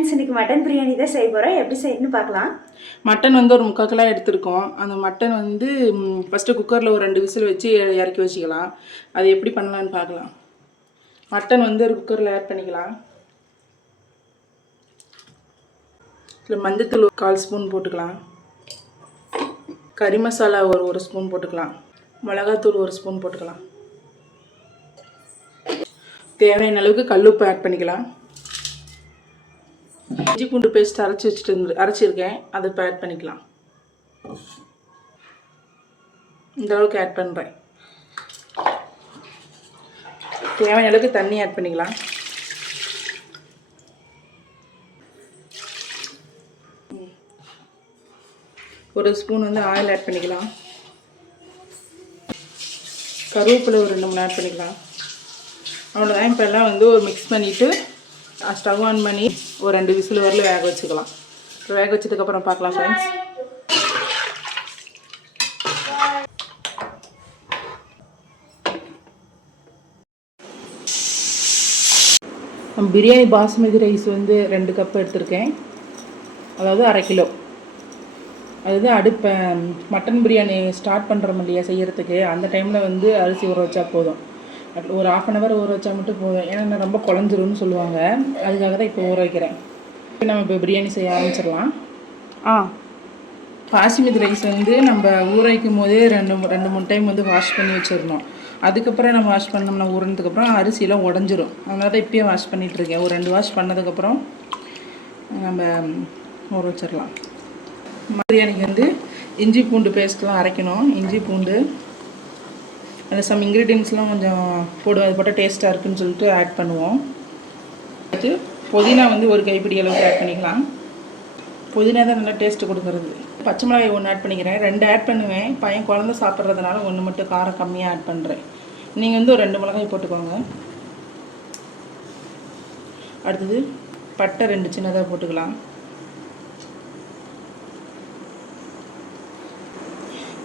Friends இன்னைக்கு mutton biryani தான் செய்ய போகிறோம் எப்படி செய்யணும்னு பார்க்கலாம். மட்டன் வந்து ஒரு முக்கால் கிலோ எடுத்திருக்கோம். அந்த மட்டன் வந்து ஃபஸ்ட்டு குக்கரில் ஒரு ரெண்டு விசில் வச்சு இறக்கி வச்சுக்கலாம். அது எப்படி பண்ணலான்னு பார்க்கலாம். மட்டன் வந்து ஒரு குக்கரில் ஆட் பண்ணிக்கலாம். இல்லை மஞ்சத்தூள் ஒரு கால் ஸ்பூன் போட்டுக்கலாம். கறி மசாலா ஒரு ஒரு ஸ்பூன் போட்டுக்கலாம். மிளகாத்தூள் ஒரு ஸ்பூன் போட்டுக்கலாம். தேவையான அளவுக்கு கல்லுப்பு ஆட் பண்ணிக்கலாம். இஞ்சி பூண்டு பேஸ்ட் அரைச்சி வச்சுட்டு அரைச்சிருக்கேன் அதை இப்போ ஆட் பண்ணிக்கலாம். இந்த அளவுக்கு ஆட் பண்ணுறேன் தேவையான அளவுக்கு தண்ணி ஆட் பண்ணிக்கலாம். ஒரு ஸ்பூன் வந்து ஆயில் ஆட் பண்ணிக்கலாம். கருவேப்பிலை ஒரு ரெண்டு மூணு ஆட் பண்ணிக்கலாம். அவ்வளோதான் இப்போ எல்லாம் வந்து ஒரு மிக்ஸ் பண்ணிவிட்டு ஸ்டவ் ஆன் பண்ணி ஒரு ரெண்டு விசில் வரல வேக வச்சுக்கலாம். இப்போ வேக வச்சதுக்கப்புறம் பார்க்கலாம் ஃப்ரெண்ட்ஸ் பிரியாணி பாஸ்மதி ரைஸ் வந்து ரெண்டு கப் எடுத்திருக்கேன். அதாவது அரை கிலோ. அதாவது அடுப்பை மட்டன் பிரியாணி ஸ்டார்ட் பண்ணுறோம் இல்லையா செய்கிறதுக்கு அந்த டைமில் வந்து அரிசி ஊற வச்சா போதும். ஒரு ஆஃப் அன் ஹவர் ஊற வச்சா மட்டும் போதும். ஏன்னா ரொம்ப குழஞ்சிரும்னு சொல்லுவாங்க. அதுக்காக தான் இப்போ ஊற வைக்கிறேன். இப்போ நம்ம இப்போ பிரியாணி செய்ய ஆரம்பிச்சிடலாம். ஆ. பாசிமதி ரைஸ் வந்து நம்ம ஊற வைக்கும் போதே ரெண்டு ரெண்டு மூணு டைம் வந்து வாஷ் பண்ணி வச்சிடணும். அதுக்கப்புறம் நம்ம வாஷ் பண்ணோம்னா ஊறினதுக்கப்புறம் அரிசியெல்லாம் உடஞ்சிரும். அதனால தான் இப்பயே வாஷ் பண்ணிட்டு இருக்கேன். ஒரு ரெண்டு வாஷ் பண்ணதுக்கப்புறம் நம்ம ஊற வச்சிடலாம். பிரியாணிக்கு வந்து இஞ்சி பூண்டு பேஸ்ட்லாம் அரைக்கணும். இஞ்சி பூண்டு அந்த சம் இன்க்ரீடியன்ஸ்லாம் கொஞ்சம் போடுவோம் அது போட்டால் டேஸ்ட்டாக இருக்குன்னு சொல்லிட்டு ஆட் பண்ணுவோம். அடுத்து புதினா வந்து ஒரு கைப்பிடி அளவுக்கு ஆட் பண்ணிக்கலாம். புதினா தான் நல்லா டேஸ்ட்டு கொடுக்குறது. பச்சை மிளகாய் ஒன்று ஆட் பண்ணிக்கிறேன். ரெண்டு ஆட் பண்ணுவேன். பையன் குழந்தை சாப்பிட்றதுனால ஒன்று மட்டும் காரம் கம்மியாக ஆட் பண்ணுறேன் நீங்கள் வந்து ஒரு ரெண்டு மிளகாய் போட்டுக்கோங்க. அடுத்தது பட்டை ரெண்டு சின்னதாக போட்டுக்கலாம்.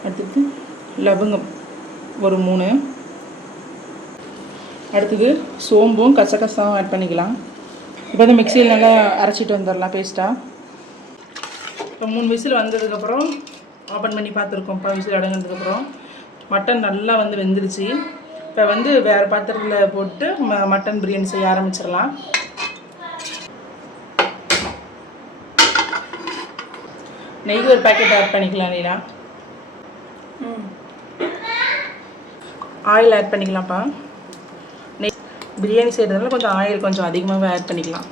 அடுத்தது லவங்கம். ஒரு மூணு. அடுத்தது சோம்பும் கசகசாவும் ஆட் பண்ணிக்கலாம். இப்போ வந்து மிக்சியில் நல்லா அரைச்சிட்டு வந்துடலாம் பேஸ்ட்டாக இப்போ மூணு விசில் வந்ததுக்கப்புறம் ஓப்பன் பண்ணி பார்த்துருக்கோம். இப்போ விசில் அடங்கினதுக்கப்புறம் மட்டன் நல்லா வந்து வெந்துருச்சு. இப்போ வந்து வேறு பாத்திரத்தில் போட்டு ம மட்டன் பிரியாணி செய்ய ஆரம்பிச்சிடலாம். நெய் ஒரு பாக்கெட் ஆட் பண்ணிக்கலாம் நீலா ஆயில் ஆட் பண்ணிக்கலாம்ப்பா. பிரியாணி செய்கிறதுனால கொஞ்சம் ஆயில் கொஞ்சம் அதிகமாகவே ஆட் பண்ணிக்கலாம்.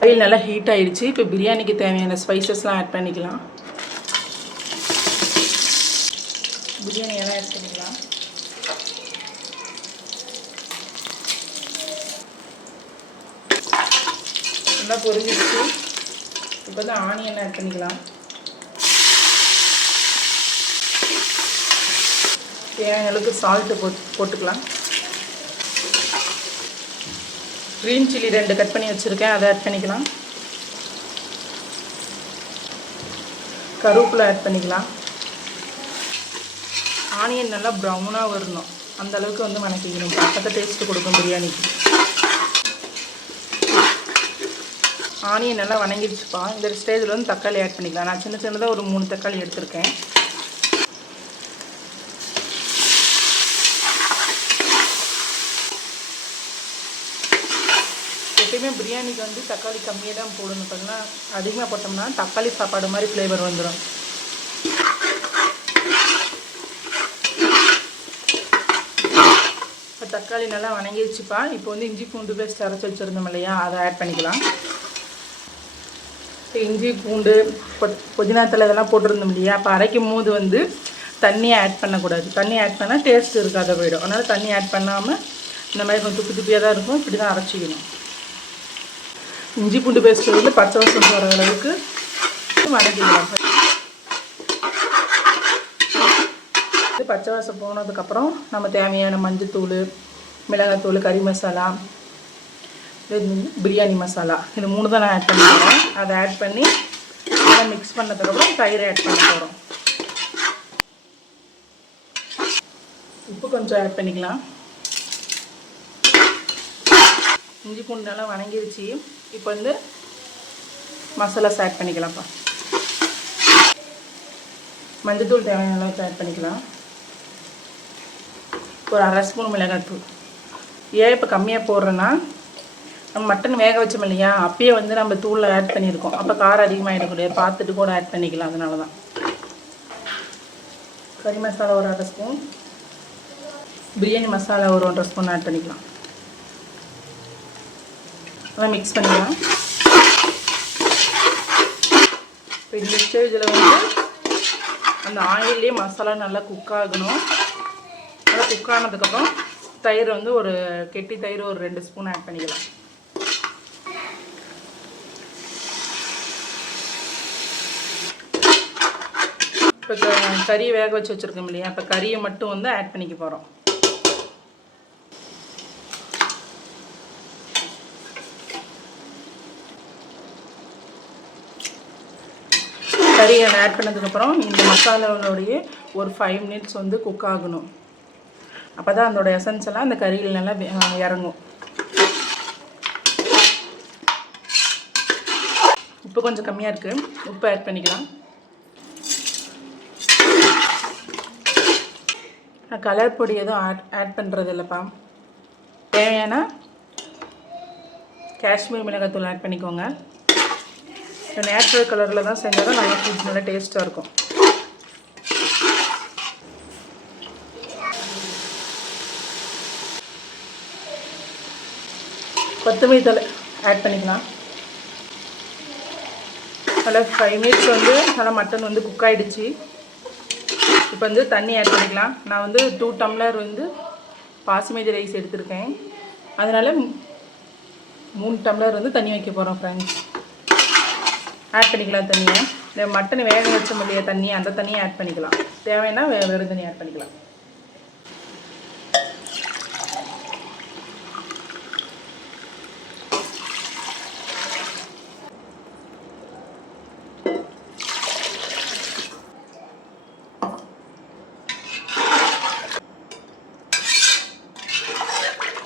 ஆயில் நல்லா ஹீட் ஆகிடுச்சு இப்போ பிரியாணிக்கு தேவையான ஸ்பைசஸ்லாம் ஆட் பண்ணிக்கலாம். பிரியாணி எல்லாம் ஆட் பண்ணிக்கலாம். நல்லா பொரிஞ்சிடுச்சு இப்போ வந்து ஆனியன் ஆட் பண்ணிக்கலாம். தேவையான அளவுக்கு சால்ட்டு போட் போட்டுக்கலாம். க்ரீன் சில்லி ரெண்டு கட் பண்ணி வச்சுருக்கேன். அதை ஆட் பண்ணிக்கலாம். கருவேப்பிலை ஆட் பண்ணிக்கலாம். ஆனியன் நல்லா ப்ரௌனாக வரணும். அந்த அளவுக்கு வந்து வணக்கிக்கணும். பக்கத்தை டேஸ்ட்டு கொடுக்கும் பிரியாணிக்கு. ஆனியன் நல்லா வணங்கிடுச்சுப்பா. இந்த ஸ்டேஜில் வந்து தக்காளி ஆட் பண்ணிக்கலாம். நான் சின்ன சின்னதாக ஒரு மூணு தக்காளி எடுத்திருக்கேன். எப்பயுமே பிரியாணிக்கு வந்து தக்காளி கம்மியாக தான் போடணும் பார்த்தீங்கன்னா அதிகமாக போட்டோம்னா தக்காளி சாப்பாடு மாதிரி ஃப்ளேவர் வந்துடும் இப்போ தக்காளி நல்லா வணங்கிடுச்சுப்பா இப்போ வந்து இஞ்சி பூண்டு பேஸ்ட் அரைச்சி வச்சுருந்தோம் இல்லையா அதை ஆட் பண்ணிக்கலாம். இஞ்சி பூண்டு புதினா தலை இதெல்லாம் போட்டிருந்தோம் இல்லையா அப்போ அரைக்கும் போது வந்து தண்ணியை ஆட் பண்ணக்கூடாது. தண்ணி ஆட் பண்ணால் டேஸ்ட் இருக்காத போயிடும் அதனால் தண்ணி ஆட் பண்ணாமல் இந்த மாதிரி கொஞ்சம் துப்பி துப்பியாக தான் இருக்கும். இப்படி தான் அரைச்சிக்கணும். இஞ்சி பூண்டு பேஸ்ட்டு வந்து பச்சை வாசம் போகிற அளவுக்கு வதக்கிக்கலாம். இது பச்சை வாசம் போனதுக்கப்புறம் நம்ம தேவையான மஞ்சத்தூள் மிளகாத்தூள் கறி மசாலா இது பிரியாணி மசாலா. இது மூணு தான் நான் ஆட் பண்ணிக்கிறேன். அதை ஆட் பண்ணி நல்லா மிக்ஸ் பண்ணதுக்கப்புறம் தயிர் ஆட் பண்ண போகிறோம் உப்பு கொஞ்சம் ஆட் பண்ணிக்கலாம். இஞ்சி பூண்டு நல்லா வணங்கிருச்சு. இப்போ வந்து மசாலாஸ் ஆட் பண்ணிக்கலாம்ப்பா. மஞ்சத்தூள் தேவையான அளவுக்கு ஆட் பண்ணிக்கலாம். ஒரு அரை ஸ்பூன் மிளகாய்த்தூள் ஏன் இப்போ கம்மியாக போடுறேன்னா நம்ம மட்டன் வேக வச்சோம் இல்லையா? அப்பயே வந்து நம்ம தூளில் ஆட் பண்ணியிருக்கோம். அப்போ காரம் அதிகமாகிடக்கூடாது பார்த்துட்டு கூட ஆட் பண்ணிக்கலாம். அதனால தான் கறி மசாலா ஒரு அரை ஸ்பூன். பிரியாணி மசாலா ஒரு ஒன்றரை ஸ்பூன் ஆட் பண்ணிக்கலாம். அதான் மிக்ஸ் பண்ணிக்கலாம். இப்போ இந்த ஸ்டேஜில் வந்து அந்த ஆயிலே மசாலா நல்லா குக் ஆகணும். நல்லா குக் ஆனதுக்கப்புறம் தயிர் வந்து ஒரு கெட்டி தயிர் ஒரு ரெண்டு ஸ்பூன் ஆட் பண்ணிக்கலாம். இப்போ கறி வேக வச்சு வச்சுருக்கோம் இல்லையா? இப்போ கறியை மட்டும் வந்து ஆட் பண்ணிக்க போகிறோம் கறி ஆட் பண்ணதுக்கப்புறம் இந்த மசாலாவோடைய ஒரு ஃபைவ் மினிட்ஸ் வந்து குக் ஆகணும். அப்போ தான் அதோட எசன்ஸ் எல்லாம் அந்த கறியில் நல்லா இறங்கும். உப்பு கொஞ்சம் கம்மியாக இருக்குது உப்பு ஆட் பண்ணிக்கலாம். கலர் பொடி எதுவும் ஆட் ஆட் பண்ணுறது இல்லைப்பா. தேவையான காஷ்மீர் மிளகாத்தூள் ஆட் பண்ணிக்கோங்க. நேச்சுரல் கலரில் தான் செஞ்சால் தான் நல்லா ஃபுட் நல்லா டேஸ்ட்டாக இருக்கும். கொத்தமல்லி தலை ஆட் பண்ணிக்கலாம். நல்லா ஃபைவ் மினிட்ஸ் வந்து நல்லா மட்டன் வந்து குக் ஆகிடுச்சு இப்போ வந்து தண்ணி ஆட் பண்ணிக்கலாம். நான் வந்து டூ டம்ளர் வந்து பாசுமதி ரைஸ் எடுத்திருக்கேன். அதனால் மூணு டம்ளர் வந்து தண்ணி வைக்க போகிறோம் ஃப்ரெண்ட்ஸ் ஆட் பண்ணிக்கலாம் தண்ணியை. இந்த மட்டன் வேக வச்ச முடிய தண்ணி அந்த தண்ணியை ஆட் பண்ணிக்கலாம். தேவைன்னா வே வெறும் தண்ணி ஆட் பண்ணிக்கலாம்.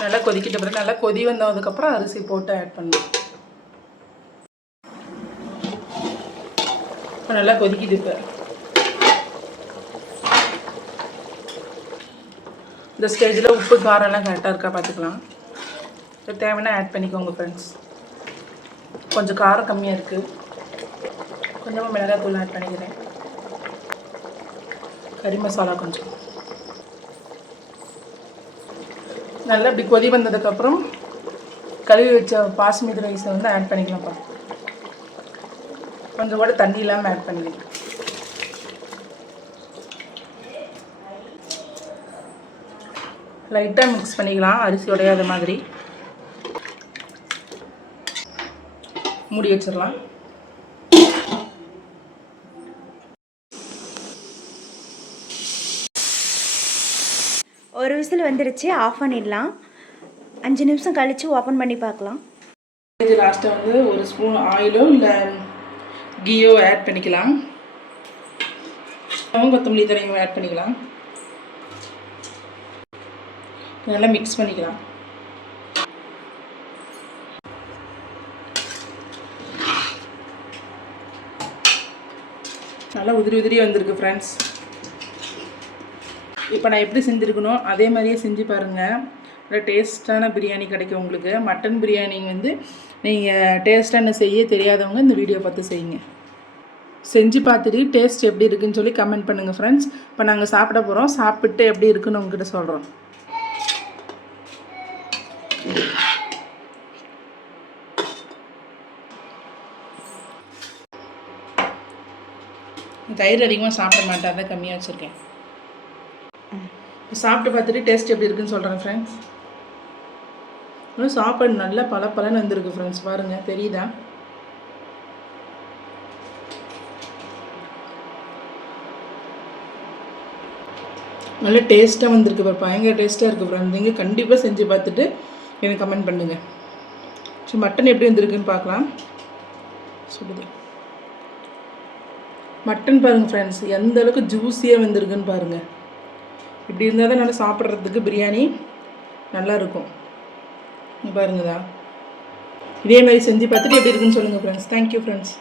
நல்லா கொதிக்கிட்ட பிறகு நல்லா கொதி வந்ததுக்கப்புறம் அரிசி போட்டு ஆட் பண்ணணும் இப்போ நல்லா கொதிக்குது இப்போ. இந்த ஸ்டேஜில் உப்பு காரம்லாம் கரெக்டாக இருக்கா பார்த்துக்கலாம் இப்போ தேவைன்னா ஆட் பண்ணிக்கோங்க ஃப்ரெண்ட்ஸ் கொஞ்சம் காரம் கம்மியாக இருக்குது கொஞ்சமாக மிளகாய் தூள் ஆட் பண்ணிக்கிறேன். கறி மசாலா கொஞ்சம். நல்லா இப்படி கொதி வந்ததுக்கப்புறம் கழுவி வச்ச பாசுமதி ரைஸை வந்து ஆட் பண்ணிக்கலாம்ப்பா. கொஞ்சம் கூட தண்ணி இல்லாமல் ஆட் பண்ணிக்கலாம் லைட்டாக மிக்ஸ் பண்ணிக்கலாம் அரிசி உடையாத மாதிரி. மூடி வச்சிடலாம். ஒரு விசில் வந்துருச்சு ஆஃப் பண்ணிடலாம். அஞ்சு நிமிஷம் கழித்து ஓப்பன் பண்ணி பார்க்கலாம். இது லாஸ்ட்டாக வந்து ஒரு ஸ்பூன் ஆயிலோ இல்லை கீயோ ஆட் பண்ணிக்கலாம். கொத்தமல்லி தரையும் ஆட் பண்ணிக்கலாம். நல்லா மிக்ஸ் பண்ணிக்கலாம். நல்லா உதிரி உதிரி வந்திருக்கு ஃப்ரெண்ட்ஸ் இப்போ நான் எப்படி செஞ்சுருக்கணும் அதே மாதிரியே செஞ்சு பாருங்கள் நல்ல டேஸ்ட்டான பிரியாணி கிடைக்கும் உங்களுக்கு. மட்டன் பிரியாணி வந்து நீங்கள் டேஸ்ட்டான செய்ய தெரியாதவங்க இந்த வீடியோ பார்த்து செய்யுங்க. செஞ்சு பார்த்துட்டு டேஸ்ட் எப்படி இருக்குன்னு சொல்லி கமெண்ட் பண்ணுங்கள் ஃப்ரெண்ட்ஸ் இப்போ நாங்கள் சாப்பிட போகிறோம் சாப்பிட்டு எப்படி இருக்குன்னு உங்ககிட்ட சொல்கிறோம் தயிர் அதிகமாக சாப்பிட மாட்டேன். அதான் கம்மியாக வச்சுருக்கேன். சாப்பிட்டு பார்த்துட்டு டேஸ்ட் எப்படி இருக்குன்னு சொல்கிறேன் ஃப்ரெண்ட்ஸ் இன்னும் சாப்பாடு நல்லா பல பலன்னு வந்திருக்கு ஃப்ரெண்ட்ஸ் பாருங்கள் தெரியுதா? நல்ல டேஸ்ட்டாக வந்திருக்கு பாரு பயங்கர டேஸ்ட்டாக இருக்குது ஃப்ரெண்ட்ஸ் நீங்கள் கண்டிப்பாக செஞ்சு பார்த்துட்டு எனக்கு கமெண்ட் பண்ணுங்கள் சரி மட்டன் எப்படி வந்திருக்குன்னு பார்க்கலாம். சொல்லுது. மட்டன் பாருங்கள் ஃப்ரெண்ட்ஸ் எந்த அளவுக்கு ஜூஸியாக வந்திருக்குன்னு பாருங்கள் இப்படி இருந்தால் தான் நல்லா சாப்பிட்றதுக்கு பிரியாணி நல்லாயிருக்கும் பாருங்கதா. இதே மாதிரி செஞ்சு பார்த்துட்டு எப்படி இருக்குன்னு சொல்லுங்கள் ஃப்ரெண்ட்ஸ் தேங்க்யூ ஃப்ரெண்ட்ஸ்